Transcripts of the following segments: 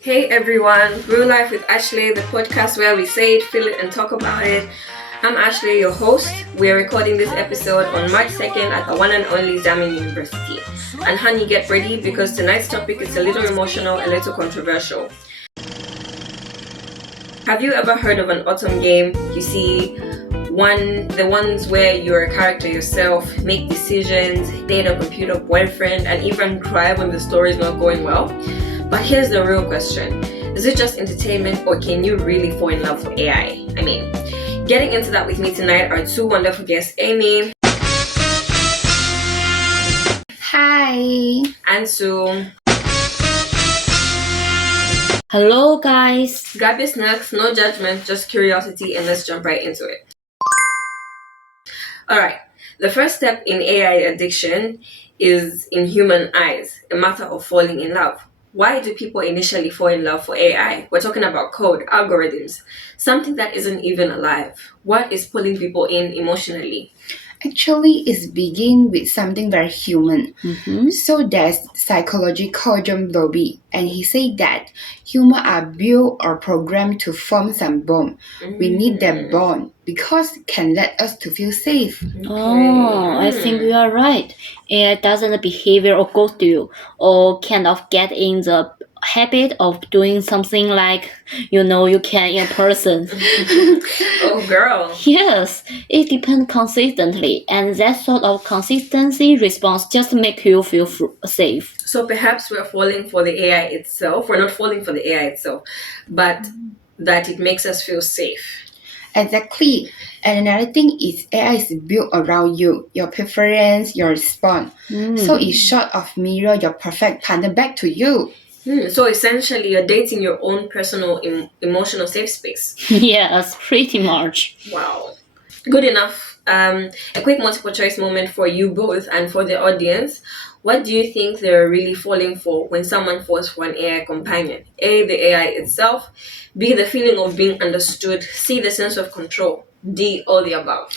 Hey everyone, Real Life with Ashley, the podcast where we say it, feel it, and talk about it. I'm Ashley, your host. We are recording this episode on March 2nd at the one and only Zamin University. And honey, get ready because tonight's topic is a little emotional, a little controversial. Have you ever heard of an autumn game? You see, the ones where you're a character yourself, make decisions, date a computer boyfriend, and even cry when the story is not going well. But here's the real question. Is it just entertainment or can you really fall in love with AI? Getting into that with me tonight are two wonderful guests, Amy. Hi. And Sue. Hello, guys. Grab your snacks, no judgment, just curiosity, and let's jump right into it. Alright, the first step in AI addiction is in human eyes, a matter of falling in love. Why do people initially fall in love for AI? We're talking about code, algorithms, something that isn't even alive. What is pulling people in emotionally? Actually, it begins with something very human. Mm-hmm. So there's psychologist called John Bowlby, and he said that humans are built or programmed to form some bond. We need that bond because it can let us to feel safe. Oh, I think you are right. AI doesn't behavior or ghost you, or kind of get in the habit of doing something like, you can in person. Oh, girl. Yes, it depends consistently, and that sort of consistency response just make you feel safe. So perhaps we're falling for the AI itself. We're not falling for the AI itself, but that it makes us feel safe. Exactly. And another thing is AI is built around you, your preference, your response. So it sort of mirror your perfect partner back to you. So essentially, you're dating your own personal emotional safe space. Yes, pretty much. Wow. Good enough. A quick multiple choice moment for you both and for the audience. What do you think they're really falling for when someone falls for an AI companion? A, the AI itself. B, the feeling of being understood. C, the sense of control. D, all the above.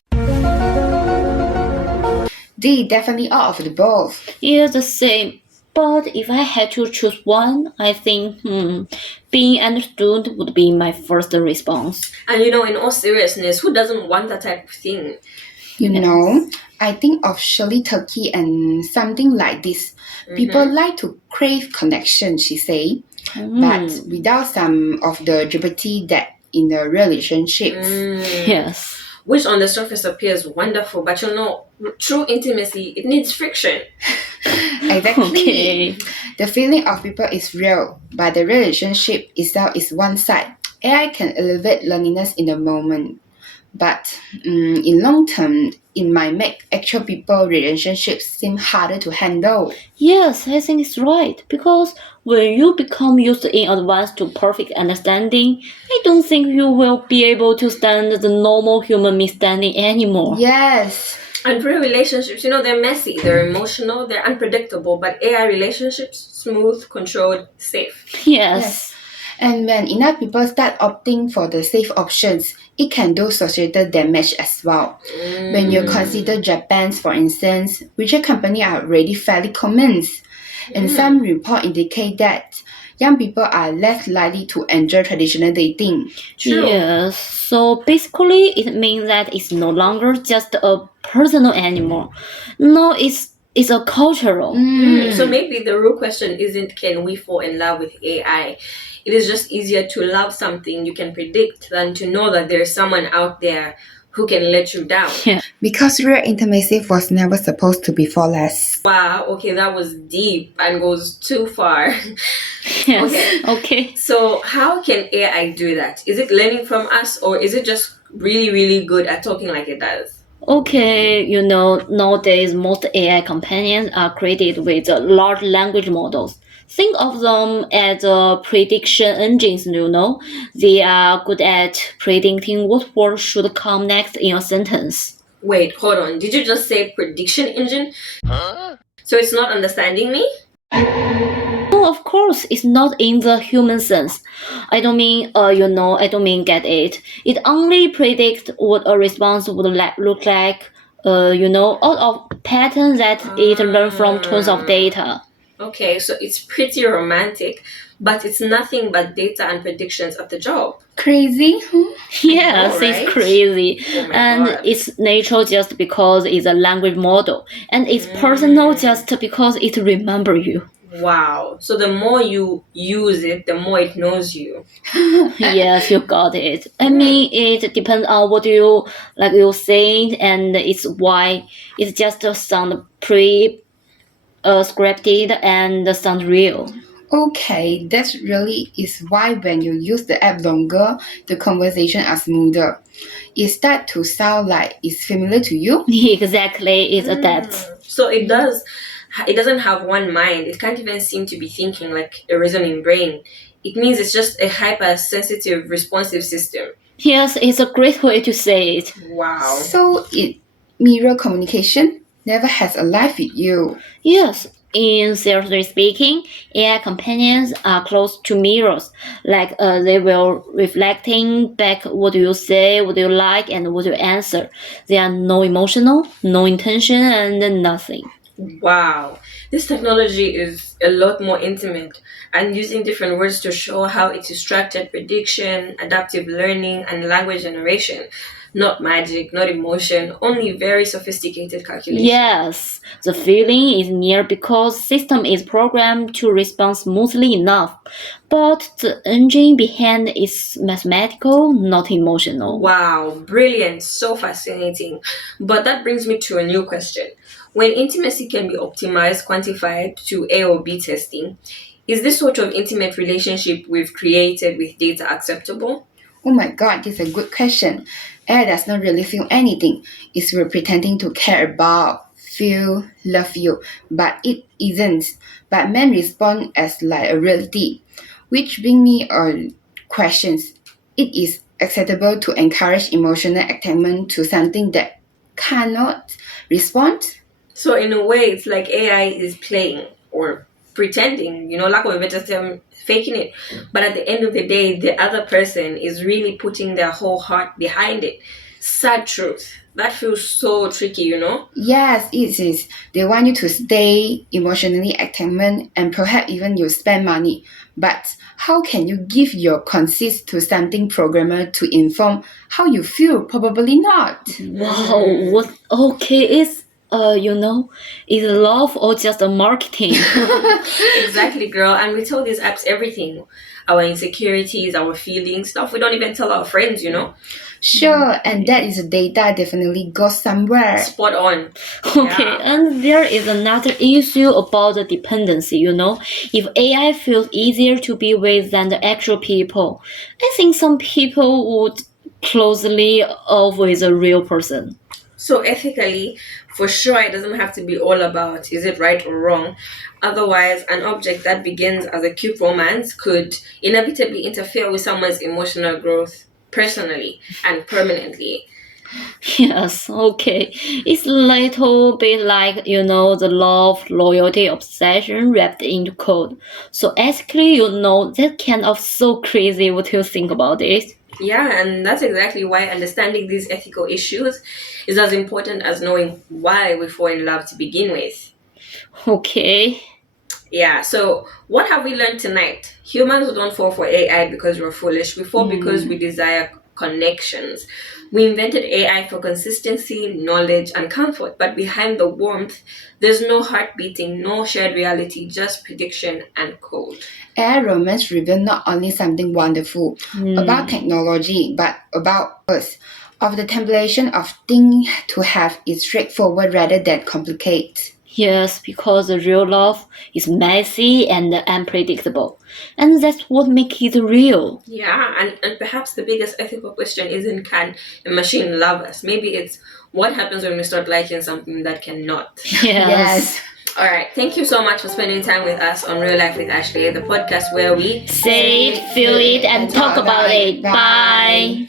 D, definitely all of the both. Yeah, the same. But if I had to choose one, I think being understood would be my first response. And in all seriousness, who doesn't want that type of thing? I think of Shirley Turkey and something like this. People like to crave connection, she say, but without some of the liberty that in the relationships. Yes. Which on the surface appears wonderful, but true intimacy, it needs friction. Exactly. Okay. The feeling of people is real, but the relationship itself is one side. AI can elevate loneliness in the moment, but in long term, it might make actual people relationships seem harder to handle. Yes, I think it's right. Because when you become used in advance to perfect understanding, I don't think you will be able to stand the normal human misunderstanding anymore. Yes. And real relationships, they're messy, they're emotional, they're unpredictable, but AI relationships, smooth, controlled, safe. Yes. And when enough people start opting for the safe options, it can do societal damage as well. When you consider Japan, for instance, richer companies are already fairly common. And some reports indicate that young people are less likely to enjoy traditional dating. True. Yes. So basically, it means that it's no longer just a personal anymore. No, it's a cultural. So maybe the real question isn't can we fall in love with AI? It is just easier to love something you can predict than to know that there's someone out there who can let you down. Yeah. Because real intimacy was never supposed to be flawless. Wow, okay, that was deep and goes too far. Yes. Okay. So how can AI do that? Is it learning from us or is it just really, really good at talking like it does? Okay, nowadays most AI companions are created with large language models. Think of them as prediction engines, They are good at predicting what word should come next in a sentence. Wait, hold on. Did you just say prediction engine? So it's not understanding me? No, of course, it's not in the human sense. I don't mean, I don't mean get it. It only predicts what a response would look like, out of patterns that it learned from tons of data. Okay, so it's pretty romantic, but it's nothing but data and predictions of the job. Crazy? Yes, right? it's crazy. Oh my And God. it's natural just because it's a language model. And it's personal just because it remembers you. Wow. So the more you use it, the more it knows you. Yes, you got it. I mean, it depends on what you like you saying, and it's why it just sound pre scripted and sound real. Okay, that really is why when you use the app longer, the conversation are smoother. Is that to sound like it's familiar to you? Exactly, it adapts. So it doesn't have one mind. It can't even seem to be thinking like a reasoning brain. It means it's just a hypersensitive responsive system. Yes, it's a great way to say it. Wow. So it mirror communication never has a life with you. Yes, in seriously speaking, AI companions are close to mirrors. Like they will reflecting back what you say, what you like, and what you answer. They are no emotional, no intention, and nothing. Wow. This technology is a lot more intimate and using different words to show how it is structured prediction, adaptive learning, and language generation. Not magic, not emotion, only very sophisticated calculation. Yes, the feeling is near because system is programmed to respond smoothly enough, but the engine behind is mathematical, not emotional. Wow, brilliant, so fascinating. But that brings me to a new question. When intimacy can be optimized, quantified to A or B testing, is this sort of intimate relationship we've created with data acceptable? Oh my god, this is a good question. AI does not really feel anything. It's pretending to care about, feel, love you, but it isn't. But men respond as like a reality, which bring me on questions. It is acceptable to encourage emotional attachment to something that cannot respond? So in a way, it's like AI is playing or pretending, lack of a better term, faking it. But at the end of the day, the other person is really putting their whole heart behind it. Sad truth. That feels so tricky. Yes, it is. They want you to stay emotionally attachment and perhaps even you spend money. But how can you give your consist to something programmer to inform how you feel? Probably not. Wow, what okay is is love or just a marketing? Exactly, girl. And we tell these apps everything. Our insecurities, our feelings, stuff we don't even tell our friends. Sure, and that is data definitely goes somewhere. Spot on. Okay, Yeah. and there is another issue about the dependency, If AI feels easier to be with than the actual people, I think some people would closely off with a real person. So ethically, for sure, it doesn't have to be all about is it right or wrong. Otherwise, an object that begins as a cute romance could inevitably interfere with someone's emotional growth personally and permanently. Yes, okay. It's a little bit like, the love, loyalty, obsession wrapped into code. So ethically, that kind of so crazy what you think about it. Yeah, and that's exactly why understanding these ethical issues is as important as knowing why we fall in love to begin with. Okay. Yeah, so what have we learned tonight? Humans don't fall for AI because we're foolish. We fall because we desire connections. We invented AI for consistency, knowledge, and comfort, but behind the warmth, there's no heart beating, no shared reality, just prediction and code. AI romance reveal not only something wonderful about technology, but about us. Of the temptation of things to have is straightforward rather than complicated. Yes, because the real love is messy and unpredictable. And that's what makes it real. Yeah, and perhaps the biggest ethical question isn't can a machine love us? Maybe it's what happens when we start liking something that cannot. Yes. All right, thank you so much for spending time with us on Real Life with Ashley, the podcast where we Say it, feel it, and talk about it. Bye.